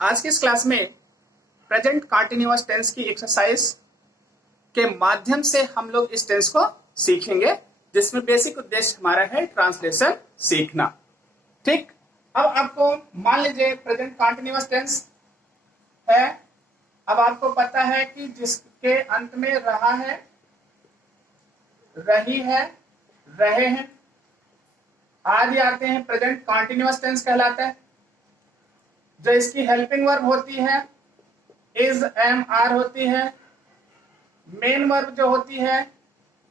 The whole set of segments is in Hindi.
आज की इस क्लास में प्रेजेंट कंटीन्यूअस टेंस की एक्सरसाइज के माध्यम से हम लोग इस टेंस को सीखेंगे, जिसमें बेसिक उद्देश्य हमारा है ट्रांसलेशन सीखना। ठीक, अब आपको मान लीजिए प्रेजेंट कंटीन्यूअस टेंस है। अब आपको पता है कि जिसके अंत में रहा है, रही है, रहे हैं आदि आते हैं, प्रेजेंट कंटीन्यूअस टेंस कहलाता है। जो इसकी हेल्पिंग वर्ब होती है इज, एम, आर होती है। मेन वर्ब जो होती है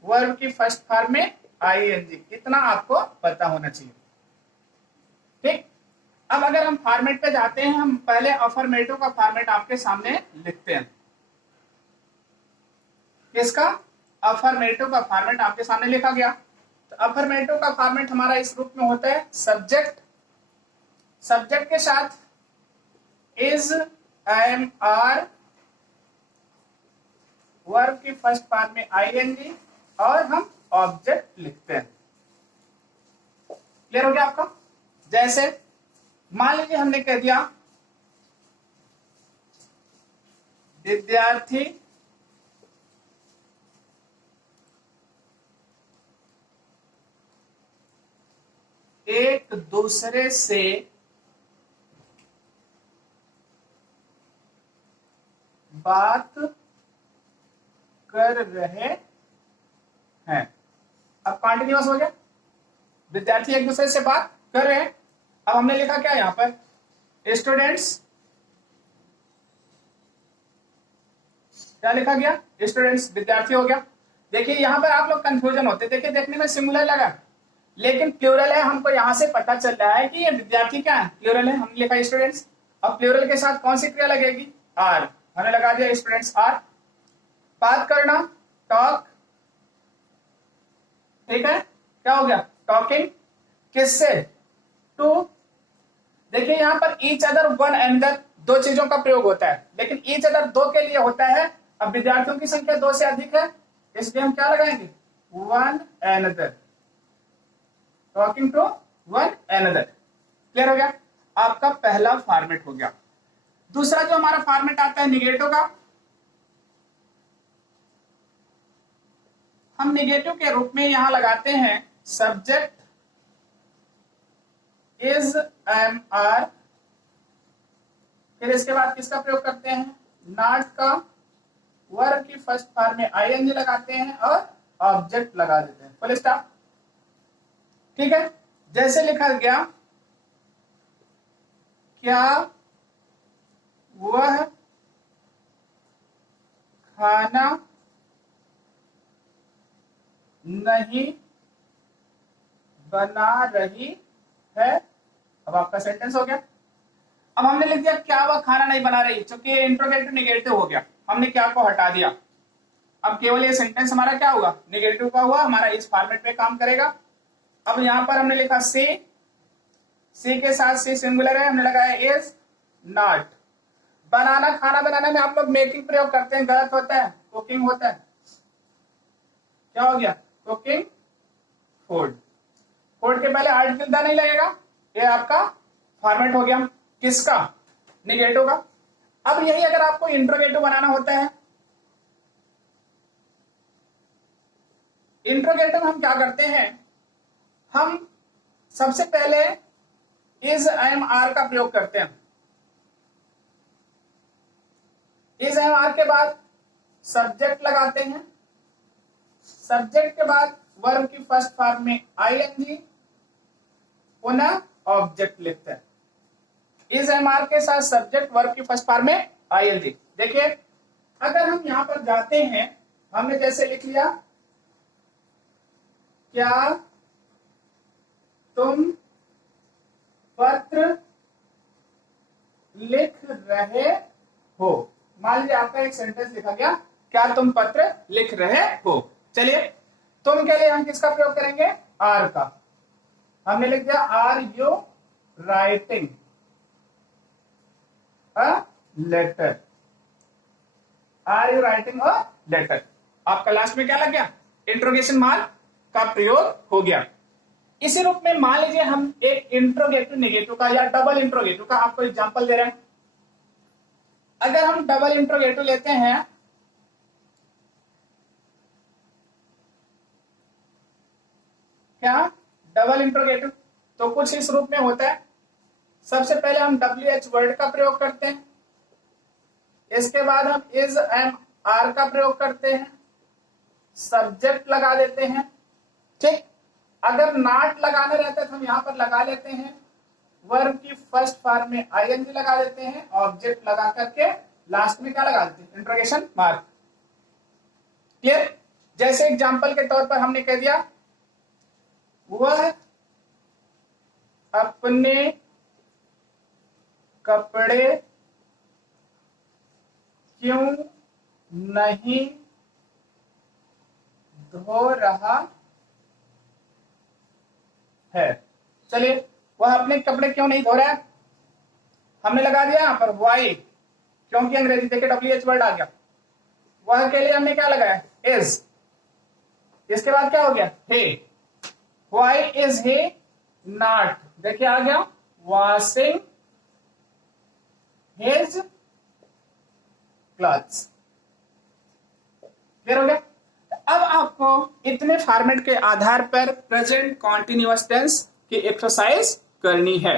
वर्ब की फर्स्ट फॉर्म में आईएनजी। इतना आपको पता होना चाहिए। ठीक, अब अगर हम फॉर्मेट पे जाते हैं, हम पहले अफर्मेटिव का फॉर्मेट आपके सामने लिखते हैं। किसका? अफर्मेटिव का फॉर्मेट आपके सामने लिखा गया। तो अफर्मेटिव का फॉर्मेट हमारा इस रूप में होता है, सब्जेक्ट, सब्जेक्ट के साथ इज, एम, आर, वर्ब की फर्स्ट फॉर्म में आईएनजी और हम ऑब्जेक्ट लिखते हैं। क्लियर हो गया आपका? जैसे मान लीजिए हमने कह दिया विद्यार्थी एक दूसरे से बात कर रहे हैं। अब कंटिन्यूअस हो गया, विद्यार्थी एक दूसरे से बात कर रहे हैं। अब हमने लिखा क्या यहां पर? स्टूडेंट्स। क्या लिखा गया? स्टूडेंट्स, विद्यार्थी हो गया। देखिए यहां पर आप लोग कंफ्यूजन होते, देखिए देखने में सिंगुलर लगा लेकिन प्लूरल है। हमको यहां से पता चल रहा है कि ये विद्यार्थी क्या है, प्लूरल है। हमने लिखा स्टूडेंट्स। अब प्लूरल के साथ कौन सी क्रिया लगेगी? आर। हमने लगा दिया स्टूडेंट्स आर। बात करना, टॉक। ठीक है, क्या हो गया? टॉकिंग। किससे? टू। देखिए यहां पर ईच अदर, वन एनदर, दो चीजों का प्रयोग होता है, लेकिन ईच अदर दो के लिए होता है। अब विद्यार्थियों की संख्या दो से अधिक है, इसलिए हम क्या लगाएंगे? One another, talking to one another. Clear हो गया? आपका पहला फॉर्मेट हो गया। दूसरा जो हमारा फॉर्मेट आता है निगेटिव का, हम निगेटिव के रूप में यहां लगाते हैं सब्जेक्ट इज, एम, आर। फिर इसके बाद किसका प्रयोग करते हैं? नॉट का। वर्ब की फर्स्ट फॉर्म में आईएनजी लगाते हैं और ऑब्जेक्ट लगा देते हैं, फुल स्टॉप। ठीक है, जैसे लिखा गया, क्या वह खाना नहीं बना रही है। अब आपका सेंटेंस हो गया। अब हमने लिख दिया क्या वह खाना नहीं बना रही, क्योंकि ये इंट्रोगेटिव निगेटिव हो गया, हमने क्या को हटा दिया। अब केवल ये सेंटेंस हमारा क्या हुआ? निगेटिव का हुआ, हमारा इस फॉर्मेट पे काम करेगा। अब यहां पर हमने लिखा सी, सी के साथ सी सिंगुलर है, हमने लगाया इज, नॉट। बनाना, खाना बनाने में आप लोग मेकिंग प्रयोग करते हैं, गलत होता है, कुकिंग होता है। क्या हो गया? Cooking, food. फूड के पहले आर्टिकल द नहीं लगेगा। ये आपका फॉर्मेट हो गया किसका? निगेटिव का। अब यही अगर आपको इंट्रोगेटिव बनाना होता है, इंट्रोगेटिव हम क्या करते हैं? हम सबसे पहले इज, एम, आर का प्रयोग करते हैं। इज, एम, आर के बाद सब्जेक्ट लगाते हैं। सब्जेक्ट के बाद वर्ब की फर्स्ट फॉर्म में आईएनजी, पुनः ऑब्जेक्ट लिखते हैं। इज, एम, आर के साथ सब्जेक्ट, वर्ब की फर्स्ट फॉर्म में आईएनजी। देखिए अगर हम यहां पर जाते हैं, हमने जैसे लिख लिया, क्या तुम पत्र लिख रहे हो? मान लीजिए आपका एक सेंटेंस लिखा गया, क्या तुम पत्र लिख रहे हो। चलिए तुम के लिए हम किसका प्रयोग करेंगे? आर का। हमने लिख दिया are you writing a letter. Are you writing a letter. आपका लास्ट में क्या लग गया? इंट्रोगेशन मार्क का प्रयोग हो गया। इसी रूप में मान लीजिए हम एक इंट्रोगेटिव निगेटिव का या डबल इंट्रोगेटिव का आपको एग्जांपल दे रहे हैं। अगर हम डबल इंट्रोगेटिव लेते हैं, क्या डबल इंट्रोगेटिव, तो कुछ इस रूप में होता है। सबसे पहले हम WH वर्ड का प्रयोग करते हैं, इसके बाद हम इज एम आर का प्रयोग करते हैं, सब्जेक्ट लगा देते हैं, ठीक। अगर नॉट लगाना रहता है तो हम यहां पर लगा लेते हैं, वर्ब की फर्स्ट फॉर्म में ING लगा देते हैं, ऑब्जेक्ट लगा करके लास्ट में क्या लगा देते हैं, इंट्रोगेशन मार्क। क्लियर। जैसे एग्जांपल के तौर पर हमने कह दिया, वह अपने कपड़े क्यों नहीं धो रहा है। चलिए, वह अपने कपड़े क्यों नहीं धो रहा है, हमने लगा दिया यहां पर वाई, क्योंकि अंग्रेजी देखिए WH वर्ड आ गया। वह के लिए हमने क्या लगाया, इज। इसके बाद क्या हो गया, हे। वाई इज हे नॉट, देखिए आ गया, वॉशिंग हिज क्लॉथ्स। क्लियर हो गया। अब आपको इतने फॉर्मेट के आधार पर प्रेजेंट कॉन्टिन्यूअस टेंस की एक्सरसाइज करनी है,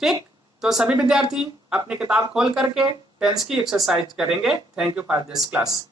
ठीक। तो सभी विद्यार्थी अपनी किताब खोल करके टेंस की एक्सरसाइज करेंगे। Thank you for this class.